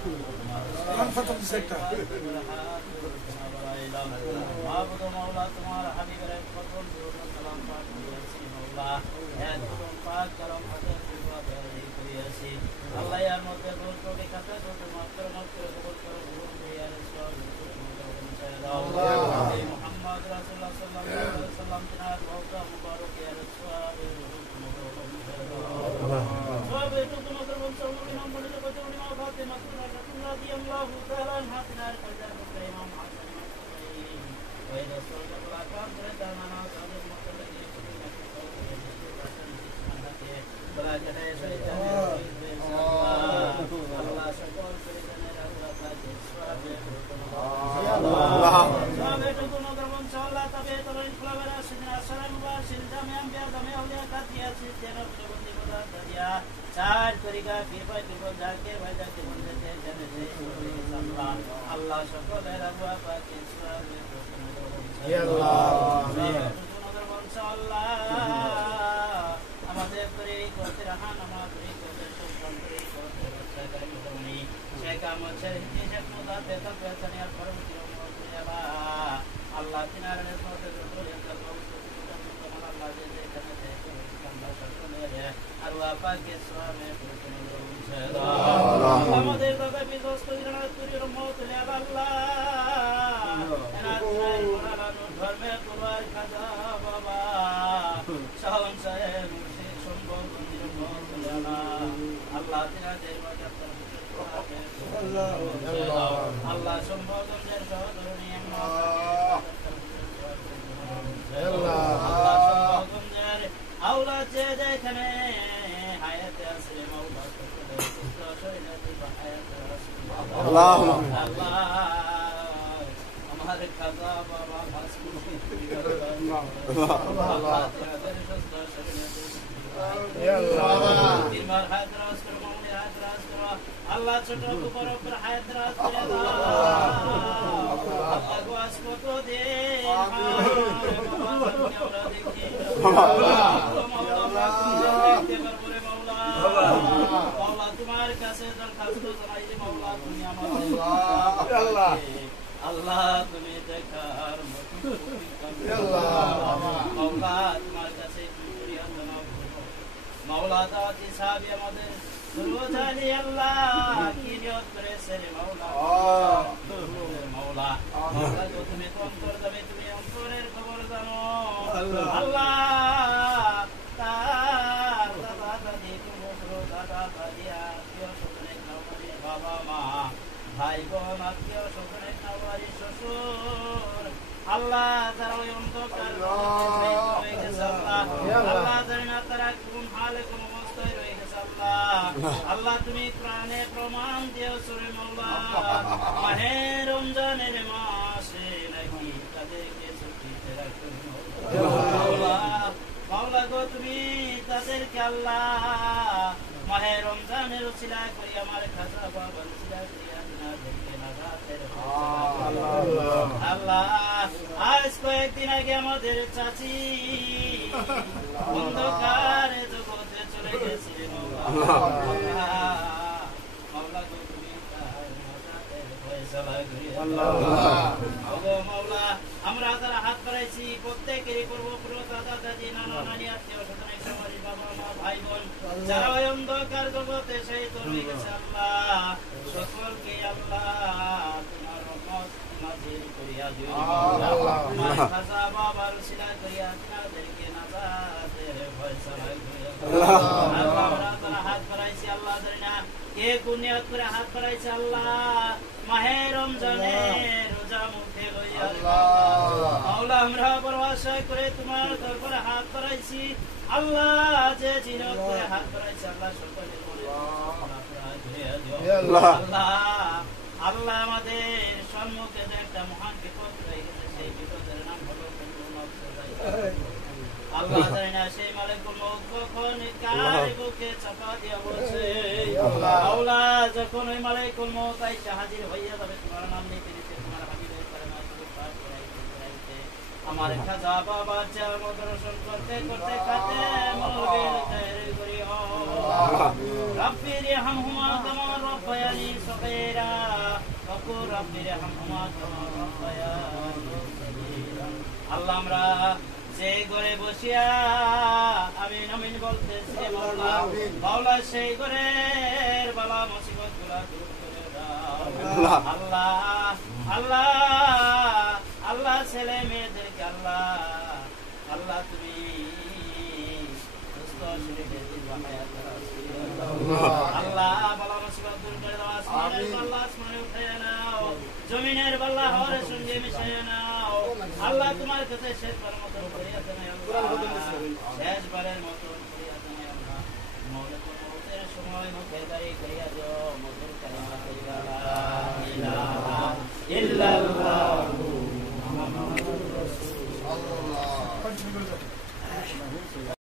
খতম দিছে একটা মাহবুব মাওলা তোমার হাবিবের খতম সালাম পাঠ করিয়াছি মাওলা এত পাক কালাম হাতে করিয়াছি আল্লাহ এর মধ্যে দোষ ত্রুটি খাতে ছোট মাত্র কবুল করে জীবন দিয়া মুহাম্মদ রাসূলুল্লাহ সাল্লাল্লাহু আলাইহি ওয়াসাল্লাম তিনার রওজা মুবারক এর সওয়াবে সওয়াবে তো তোমাদের বংশাবলী নাম বলে কথা উনি মা ফাতেমা রাদিয়াল্লাহু তাআলা আনহা তিনার কাজা করতে ইমাম হাসান ওই রাসূলুল্লাহ আকরাম করে জানানা তাদের মতো লাগে বলা যায় সেই আল্লাহ সকল করে জানেন আল্লাহ পাকের সওয়াবে আল্লাহ সওয়াবে তো তোমাদের বংশাবলী তবে তোর ইনফ্লাওয়ার আসেন আসসালামু আলাইকুম জামে আম্বিয়া জামে আউলিয়া কাতিয়া সিদ্দিনা বন্দি বদা দিয়া চার তরিকা কিরপায় কিরপায় জাকে ভাই জাকে বলতে জানে যে আল্লাহ আল্লাহ সকলের আল্লাহ পাকের সওয়াবে আল্লাহ আমাদের করে করতে রাহান আমাদের করতে সন্তান করে করতে রক্ষা করে মোটামুটি সে কাম হচ্ছে হিসেব মতো বেতন পেছনে আর পরবর্তী আল্লাহ তিনার আল্লাহ পাকের সওয়াবে আমাদের দাদা বিজস করিনা তুরির মত লে আল্লাহ এনাই কোরআন ধর্মে কুরআন খাজা বাবা শাহন সাহেব মুর্শিদ সম্বল মন্দির মত লে আল্লাহ তিনাদের বাজার আল্লাহ আল্লাহ সম্বল মন্দির সহধরণী আল্লাহ আল্লাহ সম্বল মন্দির আওলা যে যেখানে হায়াতে আছে মাওলা আল্লাহ আল্লাহ আমার খাজা বাবা আল্লাহ আল্লাহ ছোট বড় করে হায়াত রাজ করে দাও আল্লাহ গোয়াস কত দে মাওলা তোমার কাছে দরখাস্ত জানাই যে মাওলা তুমি আমাদের আল্লাহ আল্লাহ তুমি দেখার মাওলা তোমার কাছে মাওলা দাওয়াতি সাহাবী আমাদের সুরজালি আল্লাহ কি নিয়ত করেছে রে মাওলা মাওলা মাওলা তুমি তো অন্তর যাবে তুমি অন্তরের খবর জানো আল্লাহ তার দাদা দাদি তোমার দাদা দাদি আত্মীয় স্বজনের নাওয়ারি বাবা মা ভাই বোন আত্মীয় স্বজনের নাওয়ারি শ্বশুর আল্লাহ যারা ওই অন্ধকার রয়ে গেছে আল্লাহ জানি না তারা কোন হালে কোন অবস্থায় রয়ে গেছে আল্লাহ তুমি প্রাণে প্রমাণ দিও সুরে মাওলা মাহে রমজানের মাসে নাকি তাদেরকে ছুটিতে রাখুন মাওলা গো তুমি তাদেরকে আল্লাহ মাহে রমজানের উসিলা করি আমার খাজা বাবার উসিলা করি আপনাদেরকে নাজাতের আল্লাহ আজ কয়েকদিন আগে আমাদের চাচি অন্ধকারে জগতে চলে গেছে মাওলা গো তুমি তার নাজাতের ফয়সালা করি মাওলা আমরা যারা হাত বাড়াইছি প্রত্যেকেরই করবো পুরো দাদা দাদি নানা নানি আত্মীয় স্বজন সমাজ বাবা মা ভাই বোন যারা ওই অন্ধকার জগতে সেই তরুণী গেছে আল্লাহ সকলকে আল্লাহ তোমার রহমত নাযিল করিয়া দিও তোমার খাজা বাবার উসিলা করিয়া তাদেরকে নাজাতের ফয়সালা করিয়া আল্লাহ আমরা যারা হাত বাড়াইছি আল্লাহ জানি না কে কোন নিয়ত করে হাত বাড়াইছে আল্লাহ মাহে রমজানে রোজা মুখে লইয়া মাওলা আমরা ভরসা করে তোমার দরবারে হাত বাড়াইছি আল্লাহ যে জিনত করে হাত বাড়াইছে আল্লাহ সকলের মনে আল্লাহ আল্লাহ আমাদের সম্মুখে যে একটা মহান বিপদ রয়ে গেছে সেই বিপদের নাম হলো আল্লাহ জানি না সেই মালিকুল মউত কখন কার বুকে চাপা দিয়া বলছে আল্লাহ যখন ওই মালিকুল মউত আইসা হাজির হইয়া যাবে তোমার নাম নিতে নিতে তোমার হাবিবের কালেমা পাঠ করাইতে আমার খাজা বাবার চরণ দর্শন করতে করতে খাতে মৌলবীর তৈরি করিও রব্বি রহমহুমা কামা ربياني صغيرا وقل رب ارحمهما كما ربياني صغيرا আল্লাহ আমরা যে ঘরে বসিয়া আমিন আমিন বলতেছি মাওলা মাওলা সেই ঘরের বালা মুসিবত গুলা দূর করে দাও আল্লাহ আল্লাহ আল্লাহ ছেলে মেয়েদেরকে আল্লাহ আল্লাহ তুমি সুস্থ শরীরে দিবা হায়াত আল্লাহ বালা মুসিবত দূর করে দাও আসমানের বাল্লা আসমানে উঠাইয়া নাও জমিনের বাল্লা হওয়ার সঙ্গে মিশাইয়া নাও আল্লাহ তোমার কাছে শেষবারের মতো করিয়া দেন শেষবারের মতো করিয়া দেন আল্লাহ মৌতের সময় মুখে দাঁড়িয়ে করিয়া দাও মধুর কালিমা করিয়া লা ইলাহা ইল্লাল্লাহু মুহাম্মাদুর রাসূলুল্লাহ